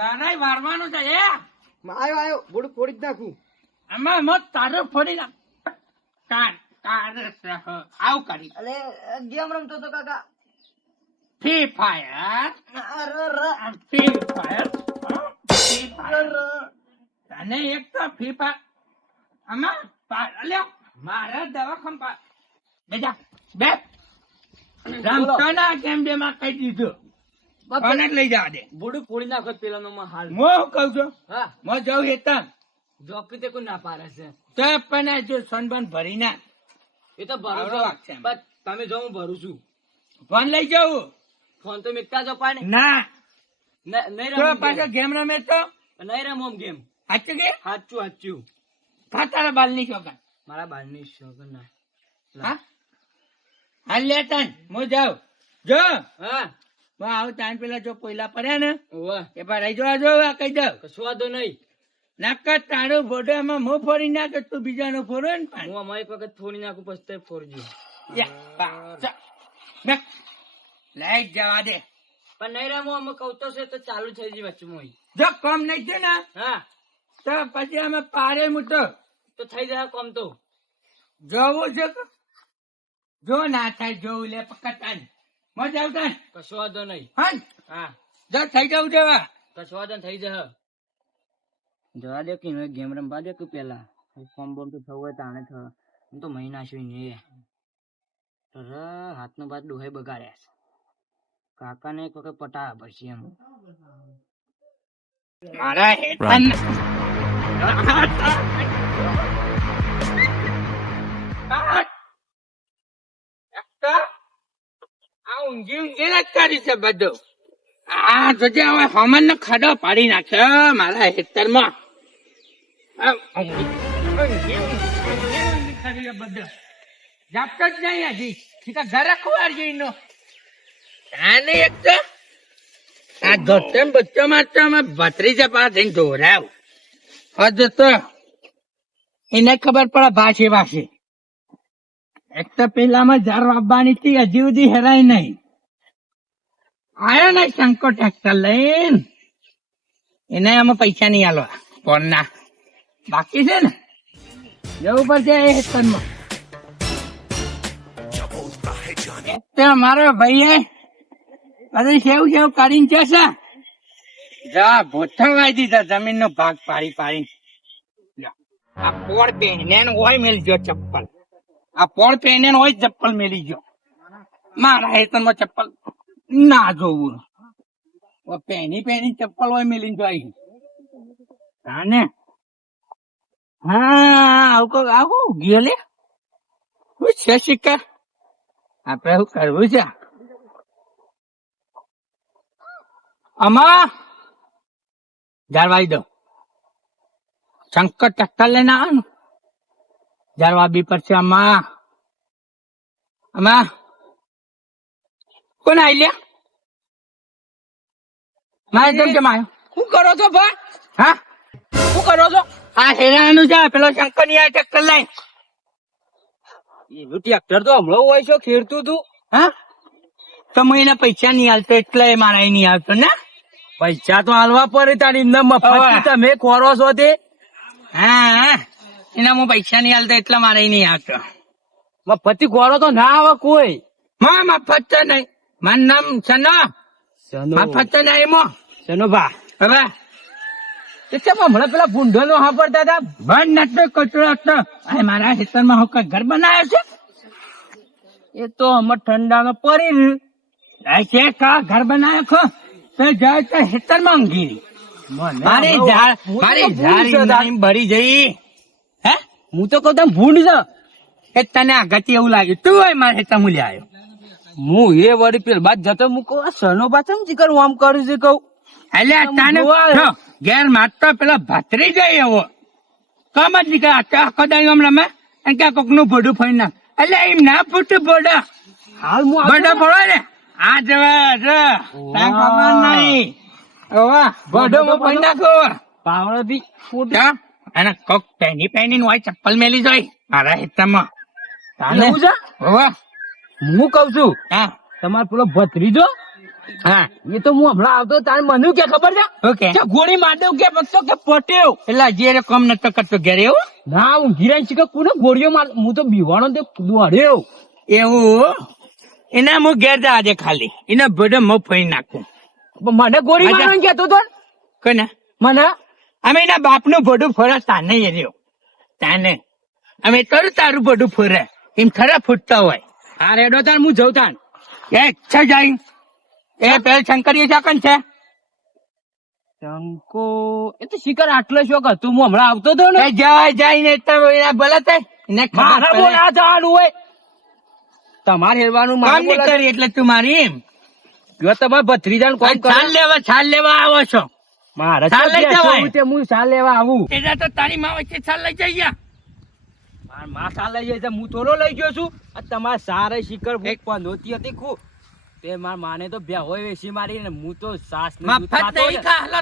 ગારાય વારવાનું છે એ? આવ્યો આવ્યો બોડું ફોડી જ નાખું. આમાં મત તારો ફોડી નાખ. કાન કાર આવ કરી. અલે ગેમ રમતો તો કાકા. ફ્રી ફાયર અરે ર ફ્રી ફાયર ફ્રી ફાયર તને એક તો ફ્રી ફાયર આમાં અલ્યા મારા દવાખાન પા બેજા બે. રમતો ના કેમ બે માં કહી દીધું? કોને લઈ જવા દે. બોડું ફોડી નાખો પેલા નો હાલ હું કઉ છું? હા. હું જાઉં હેતન. જોકી તે કોઈ ના પાડે છે. તો પણ જો સનબન ભરી ના એ તો ભરું છું. તમે જો હું ભરું છું. ફોન લઈ જવું ફોન તો મેકતા જો પાડે. ના. નહીં રમો પાછો ગેમ. રમે તો? નહીં રમો ગેમ. સાચું કે? સાચું સાચું ખા તારા બાલની છોકરા મારા બારની શોખ ના. હા? હાલ લે તન હું જાઉં. જો. હા. હું આવ તાન પેલા જો પોઈલા પડ્યા ને એ રહી જવા જો કહી દઉં કશું વાંધો નહીં. નાકા તારો ફોટો એમાં હું ફોડી નાખે તું બીજાનો ફોડો ને પણ હું અમારી વખત ફોડી નાખું પછી ફોડજો. યા, બા, જા. બેક. લઈ જવા દે. પણ નહીં રમું અમે કહું છે તો ચાલુ થઈ જાય વચ્ચે જો કોમ નહીં છે ને હા. તો પછી અમે પારે મૂતો. તો થઈ જાય કોમ તો. જોવું છે જો ના થાય જોવું લે પક્કા પકડતા મજા આવતા કશું વાંધો નહીં. હા હા. જો થઈ જવું જવા કશું વાંધો થઈ જશે. જવા દે કે ગેમ રમવા દે કે પેલા? ફોર્મ બોમ તો થવું હોય તાણે થ હું તો મહિના છું ને હાથનો ભાત ડોહે બગાડ્યા છે. કાકાને એક વખત પટાવા પછી એમ. મારા હેતન ઊંઘી ઊંઘી જ કરી છે બધું. આ જોજે હવે હમન નો ખાડો પાડી નાખ્યો મારા છે બધું. જાપતો જ નહીં હજી. સીધા ઘરે ખુવાર જઈનો આને એક તો આ ધોતે બચ્ચો મારતો અમે ભત્રીજા પાસે જઈને ધોરાવ હજ તો એને ખબર પડે ભાષે ભાષે એક તો પેલામાં જાર વાપવાની હતી, હજી સુધી હેરાય નહીં. આયો ને ટ્રેક્ટર લઈને. એને આમાં પૈસા નહીં આલવા. ના બાકી છે ને? જવું પડશે એ હેતનમાં મારો ભાઈએ અરે સેવ સેવ કરીને જશે જા ભોથવાઈ દીધા જમીન નો ભાગ પાડી પાડી આ પોળ પહેરીને હોય મેલી ગયો ચપ્પલ. આ પોળ પહેરીને હોય ચપ્પલ મેલી ગયો મારા હેતનમાં ચપ્પલ. ના જોવું. પહેરી પહેરી ચપ્પલ હોય મેલી જોઈ તાને હા ગયો છે સિક્કા આપડે શું કરવું છે? આમાં જાળવાઈ દો શંકર ટક્કર લઈને આવે ને. જાળવા બી પડશે આમાં આમાં કોણ આવી લ્યા મારે કેમ કેમ આવ્યો શું કરો છો ભા? હા? શું કરો છો? આ હેરાનું જા પેલો શંકરની આ ટક્કર લઈને એવું ટ્રેક્ટર તો હમણાં હોય છે ખેડતું તું. હા? તો હું પૈસા નહીં હાલતો એટલે મારા નહીં આવતો ને? પૈસા તો હાલવા પડે તારી એમને મફત તમે ખોરો છો તે. હા હા. એના હું પૈસા નહીં હાલતા એટલે મારે નહીં આવતો મફત ખોરો તો ના આવે કોઈ. માં મફત તો નહીં. મારું નામ સનો મફત પત્તા ના એમો સનો બા હવે હમણાં પેલા ભૂંડો નો વાપરતા હતા બંધ નતો કચરો હતો આ મારા ખેતરમાં હું ઘર બનાવ્યો છે એ તો હમણાં ઠંડા પડી રહ્યું કે કા ઘર બનાવ્યો ખો તો જાય તો ખેતરમાં ઊંઘી. મારી ઝાડ મારી ઝાડ ભરી જઈ હે હું તો કહું તમે ભૂંડ છે એ તને આ ગતિ એવું લાગ્યું તું મારે મૂલ્ય આવ્યો હું એ વળી પેલ બાદ જતો મૂકો આ સનો ચીકર હું આમ કરું છું કહું. એટલે તને ઘેર મારતો પેલા ભત્રી જાય એવો કમ જ નીકળે આખો દાડો આમ રમે અને કે કોકનું ભોડું ફરી નાખ. એટલે એમ ના ફૂટું ભોડો હાલ હું ભોડો પડો ને. આ જવા નહીં. ભોડો માં ફરી નાખો. પાવડો બી ફૂટ. અને કોક પહેની પહેની હોય ચપ્પલ મેલી જોઈ મારા હિસ્સામાં તાને? ઓવા હું કઉ છું હા. તમારો પેલો ભત્રીજો? હા. એ તો હું હમણાં આવતો તારે મને કે ખબર છે? ઓકે. કે ગોળી મારદેવ કે પત્તો કે પટેવ? એટલે જે કમ નતો કરતો ઘેર એવું? ના હું ગિરાઈ શીખે કોને ગોળીઓ માર? હું તો બીવાણો તે દોડ્યો એવું. એના હું ઘેર જા આજે ખાલી. એના ભડે મો ફરી નાખું. મને ગોળી. મારવાનું કેતો તો? ને. કોને? મને? અમે એના બાપનું ભડું ફરે તાને એ રહ્યો. તાને. અમે તરું તારું ભડું ફરે. એમ ખરા ફૂટતા હોય. હા રેડો તાર હું જઉં તાન એ છે જાય એ પેલ શંકરી ચાકન છે. શંકો એ તો શિકાર આટલો શોખ હતું હું હમણાં આવતો હતો ને. જય જાય ને તો એના ભલે થાય. મારા બોલા જવાનું હોય. તમારે હેરવાનું કામ નહીં બોલા કરી એટલે તું મારી એમ? જો તમારે ભત્રીજાનું કામ કરે છાલ લેવા છાલ લેવા આવો છો. મારે છાલ લઈ જવાય. હું છાલ લેવા આવું. એટલે તો તારી માં વચ્ચે છાલ લઈ જઈ માર માં ચાલ લઈ જાય છે હું થોડો લઈ ગયો છું. તમારે સારે શિખર એક- નહોતી હતી ખુ તે માર માને તો બે હોય વેસી મારી ને હું તો સાસ મફત નહીં. ખાહલો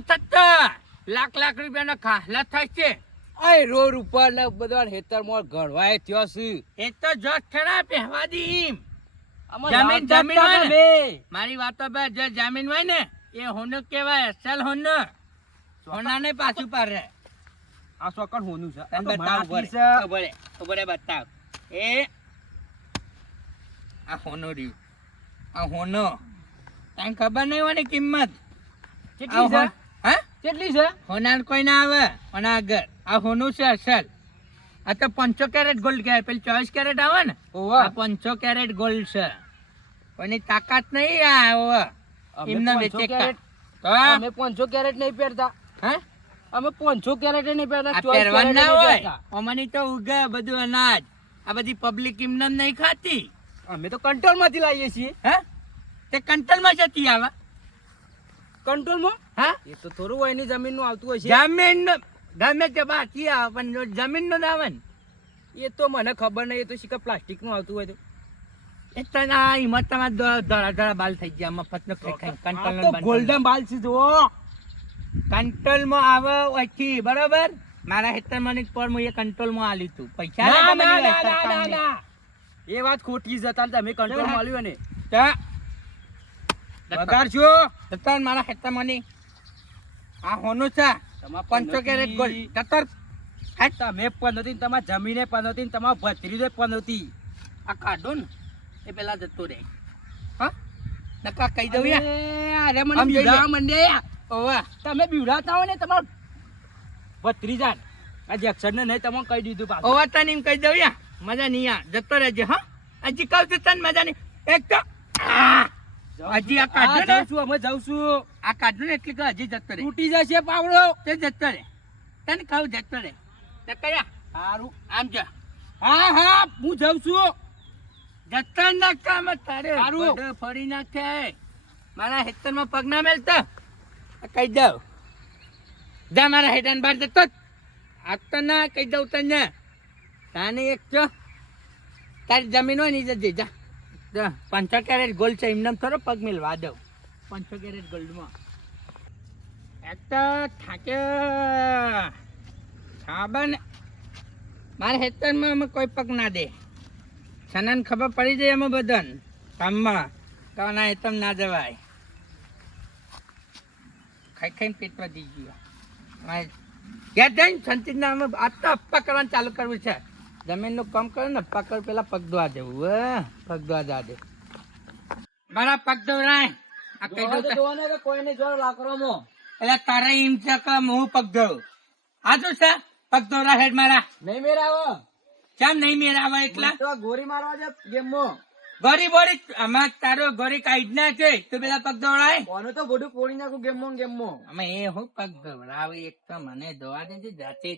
લાખ લાખ રૂપિયા નો ખાહલો થશે. અય રોડ ઉપર ને બધા હેતર મોર ગણવાય થયો છે. એ તો જો ખરા પહેવા દી જમીન- જમીન હોય ને? મારી વાતો પર જે જામીન હોય ને એ હોનું કેવાય અસલ હોનું. હોનાને પાછું પારે આ સોકર હોનું છે. આ તો માટી છે. રે. ઊભો રે. ઊભો રે બતાવ. એ આ હોનું રહ્યું. આ હોનો. તને ખબર નહીં હોય કિંમત? કેટલી છે? હો- કેટલી છે? હોનાર કોઈ ના આવે હોના આગળ આ હોનું છે અસલ. આ તો પંચો કેરેટ ગોલ્ડ કહેવાય. પેલી ચોવીસ કેરેટ આવે ને. આ પંચો કેરેટ ગોલ્ડ છે. કોઈની તાકાત નહીં આ એમને વેચે કેરેટ- તો અમે પંચો કેરેટ નહીં પહેરતા. હા? અમે પાંચસો કેરેટ ચોવીસ પહેરવાનું ના હોય. અમારી તો ઉગે બધું અનાજ. આ બધી પબ્લિક એમને નહીં ખાતી. અમે તો કંટ્રોલમાંથી લાવીએ છીએ. હે? તે કંટ્રોલમાં જતી આવા. કંટ્રોલમાં હા? એ તો થોડું હોયની જમીનનું આવતું હોય છે. જમીન નું- ગમે તે બાકી આવે પણ જમીનનું ના આવે ને. એ તો મને ખબર નહીં એ તો શીખર પ્લાસ્ટિકનું આવતું હોય તો. ના હિંમત તમારે ધરા ધળા બાલ થઈ ગયા મફત નો કંટ્રોલ ગોલ્ડન બાલ છે જુઓ. કંટ્રોલમાં આવે ઓછી બરોબર? મારા હેતર મને પર હું એ કંટ્રોલમાં આલી તું. પૈસા ના ના ના ના એ વાત ખોટી છે તાર તમે કંટ્રોલમાં ને તો? છો તતર મારા હેતર મને આ હોનું છે. તમારા પંચો કેરેટ ગોલ્ડ તતર તમે પનોતી તમારા જમીને પનોતી તમારા ભત્રીજો પનોતી આ કાઢો ને. એ પેલા જતો રહે. હા? નકા કહી દઉં યા. અરે મને માંડે ઓવા તમે બીવડાતા હોય ને તમારા ભત્રીજા આ જેક્શન ને નહીં તમે કહી દીધું પાછું. ઓવા તને એમ કહી દઉં યા મજા નહીં આ જતો રહેજે હા. હજી કહું છું તને મજા નહીં. એક તો હજી આ કાઢો ને? છું અમે જાઉં છું. આ કાઢો ને એટલે કે હજી જતો રહે. તૂટી જશે પાવડો. તે જતો રહે. તને કહું જતો રહે. તે કયા? સારું આમ જા. હા હા હું જાઉં છું. જતા નાખતા અમે તારે. બધે ફરી નાખે. મારા હેતરમાં પગ ના મેલતો. કહી દઉં. જા મારા હેઠાન બહાર જતો જ. આ તો ના કહી દઉં તને. તાને એક છો તારી જમીન હોય ને ઈ જજે, જા. જા પંચો કેરેટ ગોલ્ડ છે, એમને થોડો પગ મેલવા દઉં. પંચો કેરેટ ગોલ્ડમાં એક તો થાક્યો. ખબર ને મારા હેતરમાં અમે કોઈ પગ ના દે. છનાને ખબર પડી જાય એમાં બધાને. કામમાં. તો ના એ તમ ના જવાય. ખાઈ ખાઈને પેટ વધી ગયું. ઘેર જઈને સંતીના અમે આટલા અપ્પા કરવાનું ચાલુ કરવું છે. જમીનનું કામ કરો ને અપ્પા કરો પેલા પગ ધોવા જવું હે? પગ ધોવા જવા દે. મારા પગ ધોવરાય. આ દઉં. કોઈ નહીં જોર લાકડોમાં? એટલે તારે એમ છે કે હું પગ ધોઉં. છે? પગ ધોરા હેડ મારા. નહીં મેરાવો. કેમ નહીં મેળાવા એકલા? તો ગોરી મારવા છે ગેમમાં. ગોરી બોરી આમાં તારો ગોરી કાઢી ના છે તો પેલા પગ દોડાય. કોને તો બધું પોડી નાખું ગેમમાં ગેમમાં. અમે એ હું પગ દોડાવે એક તો મને દોવા દેજે જાતે.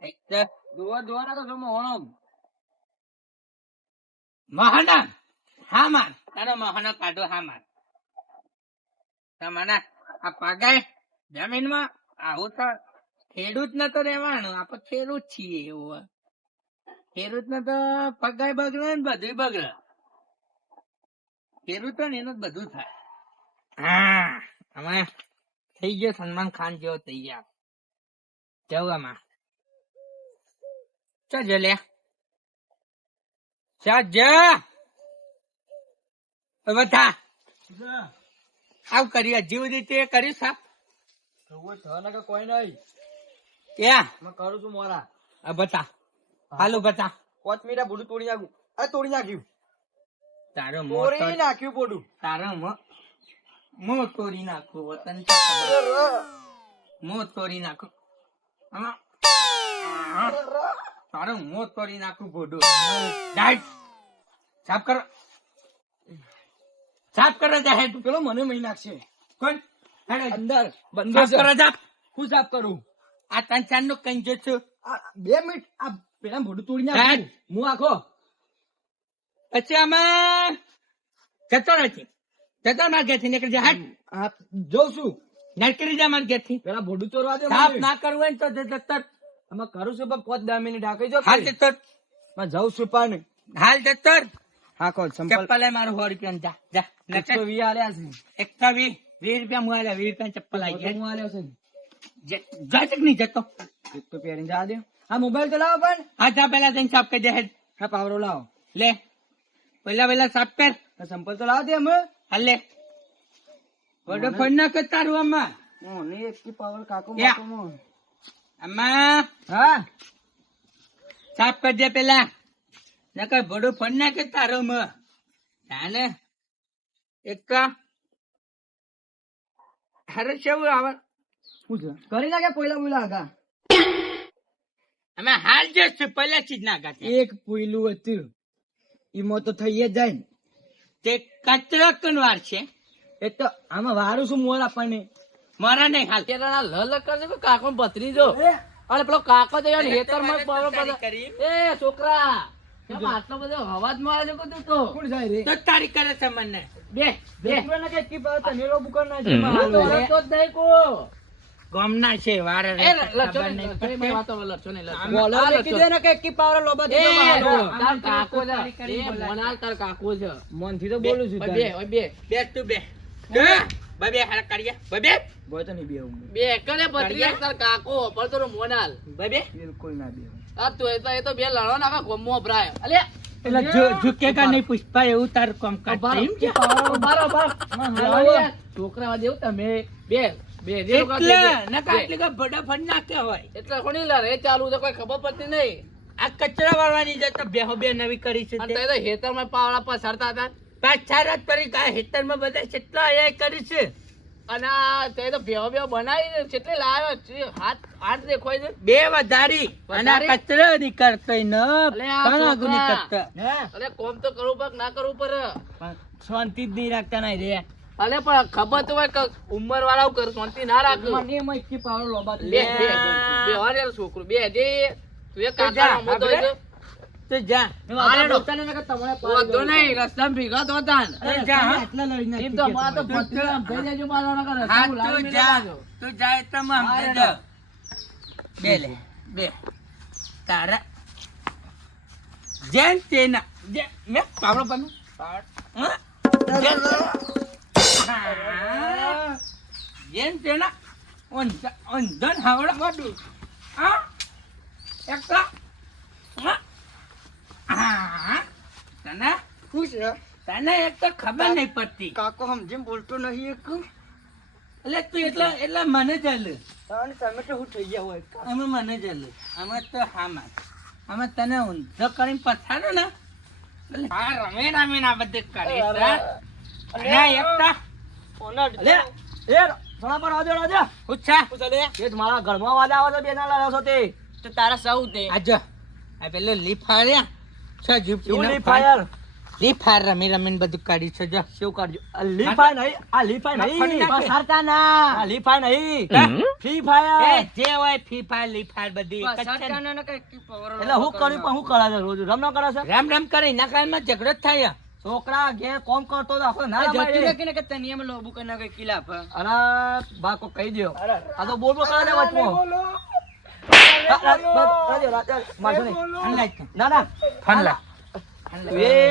એક તો દોવા દોવા તો તમે મોણો મહાના હા માર. તારો મહાનો કાઢો હા માર. તમારા આ પગાય જમીનમાં આવું તો ખેડૂત ને તો રહેવાનું આપણે ખેડૂત છીએ એવું. ખેડૂત ને તો પગાય બગડે ને બધું બગડે. ખેડૂત હોય ને એનું જ બધું થાય. હા અમે થઈ ગયો સલમાન ખાન જેવો તૈયાર. જવું આમાં. ચો જો લે ચા જા. બધા આવ કરી હજી સુધી તે કર્યું સાપ? કોઈ નહીં ક્યાં? મેં કરું છું મોરા. બતા હાલો બતા કોથમીરા બોડું તોડી નાખું. આ તોડી નાખ્યું. તારો મો તોડી નાખ્યું પોડું. તારે મો તોરી નાખું વતન મો તોરી નાખું. તારે તારો મો તોરી નાખું પોડું. ડાઈટ સાફ કરો. સાફ કરો તું પેલો મને મહી નાખશે. કોણ? હેડો. અંદર. બંધ સાફ કરો સાફ હું સાફ કરું? આ ત્રણ ચાર નો કંઈ આ બે મિનિટ. આ પેલા મોઢું તોડી નાખ. હું આખો પછી આમાં જતો નથી. જતો માર ઘેરથી નીકળી જા હાટ. જોઉં છું નીકળી જા માર ઘેરથી. પેલા બોડું ચોરવા દે સાફ ના કરવું હોય ને તો જતો આમાં કરું છું પણ પાંચ દસ મિનિટ જો હાલ જતો માં જાઉં છું પણ. હાલ જતો હા કહો ચંપલ ચપ્પલ મારો સો રૂપિયા જા જા. એકસો વીસ આલ્યા છે. એકસો વીસ. વીસ રૂપિયા મુઆલ્યા વીસ રૂપિયા ચપ્પલ આવી હું આલ્યો છે ગયા જટ નહીં જતો. એક તો પહેરીને જા દે. હા મોબાઈલ તો લાવો પણ. હા જા પેલા જઈને સાફ કરી દે. હા પાવરો લાવો. લે. પેલા પેલા સાફ કર સંપલ તો લાવ દે અમે હાલે. વડો ફોન ના કર તારું આમાં. મને એક કી પાવર કાકો માકો માં. આમાં. હા? સાફ કરી દે પેલા. નકર ભડો ફોન ના કર તારો મ તાને એક તો હારું એવું આવે? કરી નાખે પોયલા બોયલા આગા. અમે હાલ જશું પહેલા ચીજ ના એક પોયલું હતું. ઈમાં તો થઈ જ જાય ને. તે કચરો વાર છે. એ તો આમાં વારું શું મોર આપણને મારા નહીં હાલ. કેરાના લલ કરજો કે કાકો પથરી ભત્રીજો અને પેલો કાકો તો યાર હેતરમાં બરો પાડો. એ છોકરા. આટલો બધો હવાજ મારે છે કુતું તો? કોણ જાય રે? તો તારી કરે છે મને. બે બે. દેખલો ને કે કી પાતા મેરો બુકર ના છે. તો તો લડતો કો ગમના છે વાર વાતો ને. કીધું ને કે કી પાવર લોબા તાર કાકો છે. એ, મોનાલ તાર કાકો છે. મનથી તો બોલું છું બે, બે. બે તું બે. બે બે હાર કરીએ બે બે. બોય તો નહીં બે બે કરે ભત્રીજો તાર કાકો પણ તારો મોનાલ. બે બે. બિલકુલ ના બે આ તો એ તો એ તો બે લડો ને આખા ભરાય. અલ્યા, એટલે ઝુકેગા નહીં પુષ્પા એવું તારું કામ છે? યાર. છોકરા જેવું તમે. બે. બે જે એટલે બે, નકર બે. આટલી કાંઈ ફટાફટ ના એટલે કોની લડે ચાલુ છે કોઈ ખબર પડતી નહીં આ કચરા વાળવાની જતો બેહો બે નવી કરી છે અને તે. તે તો હેતરમાં પાવડા પસારતા હતા પાછા રાત પડી ગયા હેતરમાં બધા કેટલા આયા કરી છે અને તે તો ભેવ ભેવ બનાવી ને કેટલી લાવ્યો છે. હાથ હાથ દેખોય છે બે વધારી અને કચરો નીકળતો ન. નીકળતો. અરે કોમ તો કરવું પડે ના કરવું પડે શાંતિ જ નહીં રાખતા નહીં રે અલે પણ ખબર તો હોય કે ઉંમર વાળા કર શાંતિ ના રાખું મને એમાં કી પાવર લોબા બે. બે બે વાર છોકરો બે જે તું એક જા, કાકા રમતો તો તે જા વાતા હાલો. ને કે તમારે પાવર વાંધો નહીં રસ્તામાં ભેગા તો હતા ને. જા હા. આટલા લડી નાખી એમ તો મા તો તમારે. ભત્રીજા આમ થઈ જાય ના કરે. હા તું તો જા. તું જાય તો હું સમજી જાઉં. બે લે બે તારા જેન તેના જે મે પાવડો પાડો હા? હા. જેમ તેના અંધન હાવડા બધું હા? એકલા? હા? તને? શું છે? તને એક તો ખબર નહીં પડતી. કાકો સમજીને બોલતો નહીં એક? એટલે તું એટલે એટલે મને ચાલે તમે તો હું થઈ ગયા હોય. અમે મને ચાલે અમે તો હામાં અમે તને ઊંધો કરીને પછાડો ને? હા રમે રમે ના બધે કરીશ હા? અને એક તો લે. એ થોડા પર આવજો રાજા પૂછા. એ જ મારા ઘરમાં વાદા આવે છે બે ના લડ્યો તે. તો તારા સૌ તે આજો આ પેલો લીફ હાર્યા જીપ કેવું લી ફાયર લીફ હાર? રમી રમીને બધું કાઢ્યું છે જો. શેવ કાઢજો? આ લી નહીં આ લી નહીં. પસારતા ના. આ લી નહીં. હા? ફ્રી એ જે હોય ફી ફાર લીફ બધી. એક જ છે એટલે હું કર્યું પણ હું કરે રોજ? રમ ના કરે રમ રામ રામ કરે એના કારણમાં ઝઘડો જ થાય. છોકરા ઘેર કોમ કરતો તો આખો ના રમાય રે. કે તને એમ લોબુ કરી નાખે કિલાફ અરે બા કો કહી દ્યો. આ તો બોલ. બોલ. કરે ને વચમાં રા- રા- બસ, રાજો, રાજો, નહીં. ફોન લાય ના ના ફન લાય. એ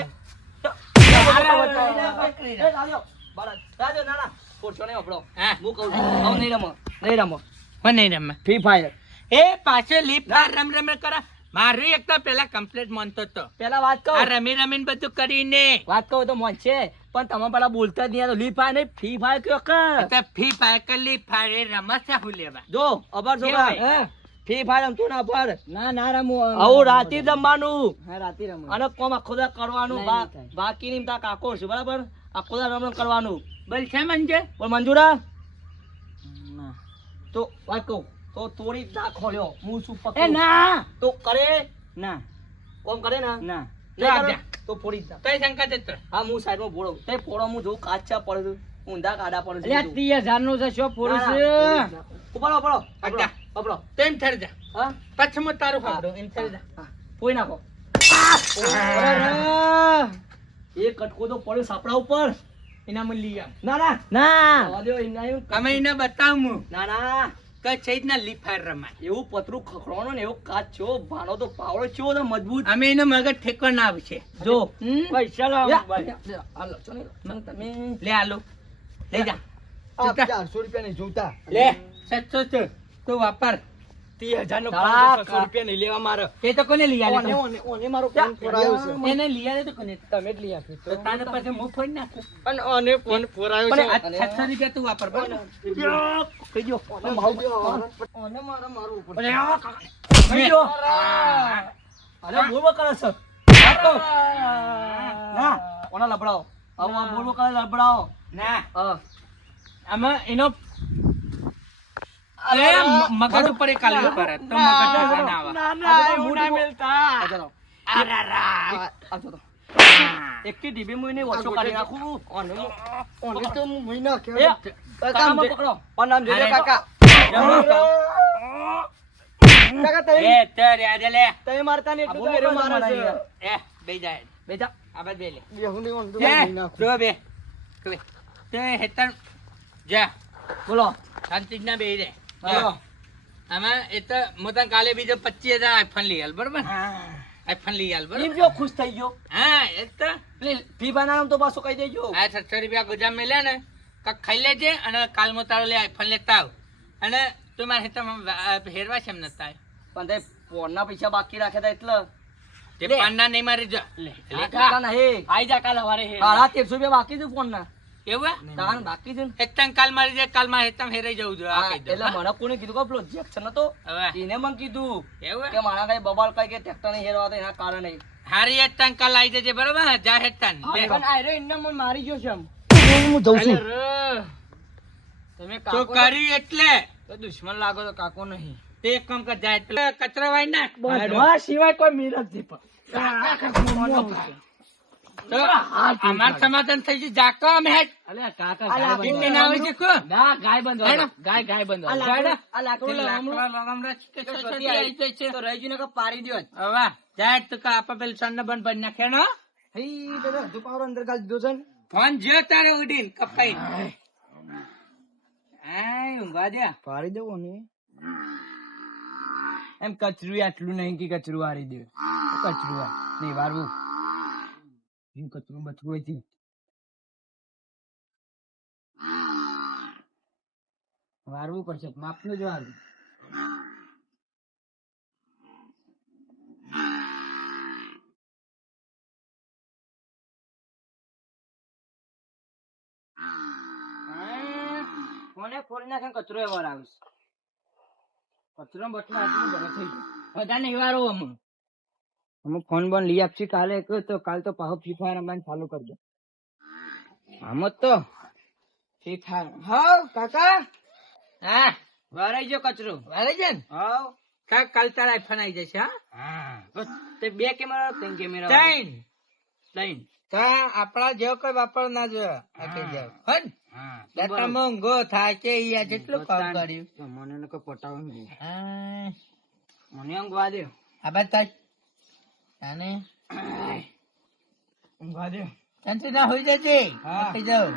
એ રાજો, ના ના છોડશો નહીં આપણો. હું. કહું છું નહીં રમો નહીં રમો. નહીં રમે. ફ્રી ફાયર એ પાછો લીપ રમ રમ કરે. મારું એક તો પેલા કમ્પ્લેટ માનતો હતો પેલા વાત કહો? રમી રમીને બધું કરીને. વાત કહો તો મન છે પણ તમે પેલા બોલતા જ નહીં લી ફાય નહીં ફી ફાય કયો કે? તો ફી પાકલી ફાડે રમત હું લેવા. જો અબર છોકરા હે? ફી ફાય રમતો ના પર. ના ના રમું આવું રાતે રમવાનું. હા રાતે રમું. અને કોમ આખો દા કરવાનું. બાકી તા કાકો છે બરાબર? આખો દા રમણ કરવાનું. બોલ છે મંજે? બોલ મંજુરા? ના. તો વાત કહું. તો તોડી જ નાખો લ્યો. હું શું એ ના. તો કરે? ના. કોમ કરે ને? ના. નહીં કરે? જા. તો ફોડી જ નાખ. શંકા જતો હા હું સાઈડમાં બોળો તે પોળો હું જોઉં કાચા પડે ઊંધા કાડા પડે છે. અલ્યા બધું. ત્રીસ છે શું પૂરું ના, છે ના, ફોડી જ નાખો. ઉપાડો, ઉપાડો, ઉપાડો, અચ્છા. ઉપાડો. તો એમ થર જા. હા? પછી તારું. એમ થર જા. કોઈ નાખો. એ કટકો તો પડ્યો સાપડા ઉપર. એના મને લઈ આવ. ના ના. ના. અમે એને બતાવું ના ના. કે છે લીફાર રમાય. એવું પતરું ખખડવાનું ને એવું કાચ છો ભાણો તો પાવડો છો ને મજબૂત. અમે એનો મગજ ઠેકો ના આવશે જો? પૈસા લાવો તમે. લે આલો લઈ જા. ચારસો રૂપિયા નહીં જોતા. લે સચો વાપર. ત્રીસ હજાર નો રૂપિયા નહીં લેવા મારે તે તો કોને લઈ ઓને, ઓને, ઓને મારો ફોન ફોડાયો છે. એને લઈ આલે તો કોને તમે જ લઈ આપ્યું તો તાને પછી હું ફોન નાખું અને ઓને ફોન ફોડાયો છે. આ છસો રૂપિયા તું વાપર બરાબર કહી દ્યો. ઓને મારું- ઓને ઉપર અરે કહી દ્યો. અરે બોલ બોલ કરે છે. ના, ઓને લબડાવો. આવું કરે. ના આમાં એનો મગજ ઉપર એક આલી ઉપર તો મગજ ઠેકા ના આવે. ના, ના, એવું ના. આ. આ ચાલો. એકથી ડીબી માં એને ઓછો કાઢી નાખું. ઓને ઓને તો મુઈ ના કે કાકા કાકામાં પકડો. ઓન નામ જોજો. કાકા. કાકા, તમે- એ તર યાદ લે. તઈ મારતા ને એટલું તો મારે છે. એ બે જાય બેટા, આ બે લે. બે હું ને ઓન તો મહિના જો બે. કવે તે હેતન જા. બોલો. શાંતિ ના બે રે. હાલો. એ તો હું તને કાલે બીજો પચીસ હજાર આઈફોન લઈ આલ બરોબર? આઈફોન લઈ આલ બરોબર? જો ખુશ થઈ ગયો. હા એ તો. ફી બનાવવાનું તો પાછું કહી દેજો. આ છસો રૂપિયા ગુજામ મેલ્યા ને કાક ખાઈ લેજે અને કાલ હું તારો લે આઈફોન લેતા આવ. અને તું મારા હેરવા છે એમ નતા આવ્યો? પણ તે ફોનના પૈસા બાકી રાખ્યા હતા એટલે. તે. પાનના નહીં મારી જો. લે. લે કાકા ના હે. આઈ જા કાલે હે. રૂપિયા બાકી છે ફોનના. એવું હે? બાકી છે હેતન કાલ મારી જાય કાલ મારે હેતમ હેરાઈ જવું જોઈએ આ કહી દઉં, એટલે મને કોને કીધું કે પેલો જેક્શન હતો એને મને કીધું એવું કે મારા કઈ બબાલ કઈ કે ટ્રેક્ટર નહીં હેરવા એના કારણે. હારી હેતન કાલ આવી જજે બરોબર? જા હેતન પણ આયરો એમને મને મારી ગયો છે હું જઉં અરે, તમે તો કાકો કરી એટલે? તો દુશ્મન લાગો તો કાકો નહીં. તે એક કામ કર જાય એટલે કચરા વાઈ નાખ. સિવાય કોઈ તો અમાર સમાધાન થઈ ગયું. જાગતો અમે હેડ. અલ્યા કાકા ગાય બંધ ના હોય. છે કો ના ગાય બંધ હેડો. ગાય ગાય બંધ આ ગાય લાકડું- આ લાકડું તે લાકડું લાકડા લગામડા કે છોટી આવી જાય છે. તો રહી ને કે પાડી દ્યો હવે જાય તો કા આપા પેલું સન્ન બન બન નાખે ને હઈ દાદા હજુ અંદર ગાલી દીધો છે ફોન જો તારે ઉડીન કપાઈ. આય ઊંઘવા દે. પાડી દેવો ને. એમ કચરું આટલું નહીં કે કચરું હારી દે કચરું વાર નહીં વારવું બચરું હોય છે વારવું પડશે માપનું જ વારવું ફોને ફોડી નાખે કચરો વાર આવીશ કચરો બચરો આટલું બને થઈ ગયું. બધા નહીં વારો અમે ફોન બોન લઈ આપશે કાલે તો કાલ તો પાહો ફ્રી ફાયર રમવાનું ચાલુ કરજો. આમ જ તો. ફ્રી ફાયર હા કાકા. હા વારાઈ જો કચરો. છે ને હા કાક કાલ તારા આઈફોન આવી જશે હા? તે બે કેમેરા ત્રણ કેમેરા ત્રણ. ત્રણ. તા આપણા જેવો કોઈ વાપર ના જો આખી જાવ. હન. હા. દાતા મોંઘો થાય કે યાર જેટલું કામ કર્યું મને લોકો પટાવો મને ઊંઘવા દે. આ બાદ તાને ઊંઘવા દે. શાંતિ ના હોઈ જજે. કહી જાવ